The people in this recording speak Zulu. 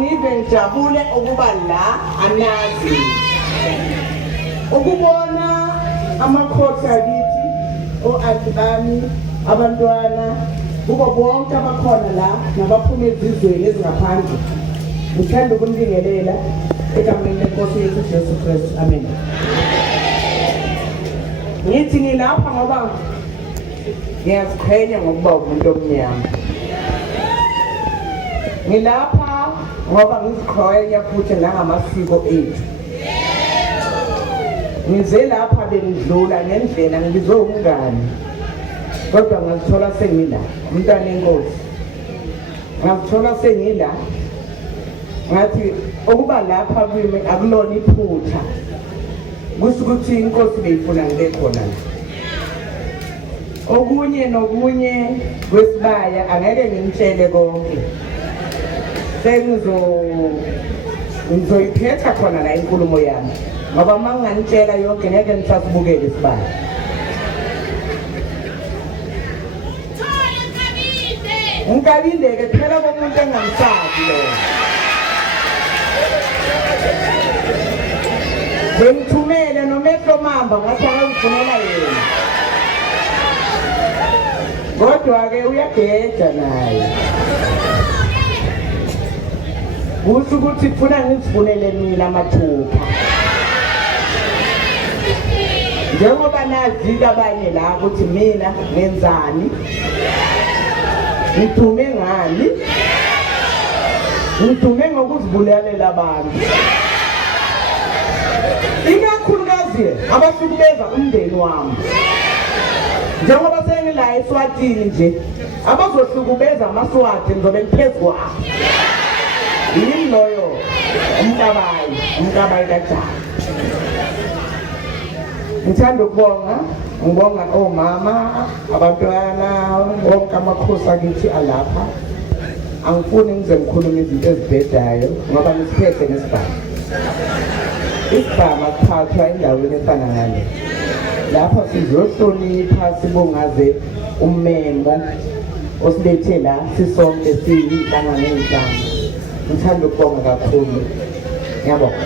angive ngijabule ukuba la anazi ukubona amakhosi akithi o-anti bami abantwana kubo bonke abakhona la nabaphuma ezizweni ezingaphandle ngithanda ukunibingelela egameni lenkosi yethu Jesu Kristu amen. Ngithi ngilapha ngoba ngiyaziqhenya ngokuba umuntu omnyama. Ngilapha ngoba ngiziqhenya futhi nangamasiko ethu. Ngize lapha bengidlula ngendlela ngibizwe umngani. Kodwa ngazithola sengila umntwana enkosi. Ngazithola sengila ngathi ukuba lapha kimi akulona iphutha. Kusho ukuthi inkosi beyifuna ngibe khona. Okunye nokunye kwesibaya angeke ngimtshele konke. Ngizoyiphetha khona la inkulumo yami. Ngoba mangangitshela yonke ngeke ngisasibukele isibaya. Ngikabinde-ke phela komuntu engamsazi lo. Bengithumele nomehlo mamba ngathi akangifunela yena. Kodwa-ke uyageja naye. Kusho ukuthi kufuna ngizifunele mina mathupha. Njengoba nazi abanye la ukuthi mina ngenzani. Ngithume ngani? Ngithume ngokuzibulalela abantu. Ikakhulukazi abahlukumeza umndeni wami. Njengoba sengila eSwatini nje, abazohlukumeza amaswati ngizobe ngiphezu kwabo. Yini loyo? Umkabayi kaJama. Ngithanda ngibonga omama, abantwana, wonke amakhosi akithi alapha. Angifuni ngize ngikhulume izinto ezibhedayo ngoba ngisiphethe nesibhamu. Isibhamu asiphathwa endaweni efana nale. Lapha sizohlonipha sibungaze umemo osilethe la sisonke siyinhlanga ngenhlanga. Ngithanda ukubonga kakhulu. Ngiyabonga.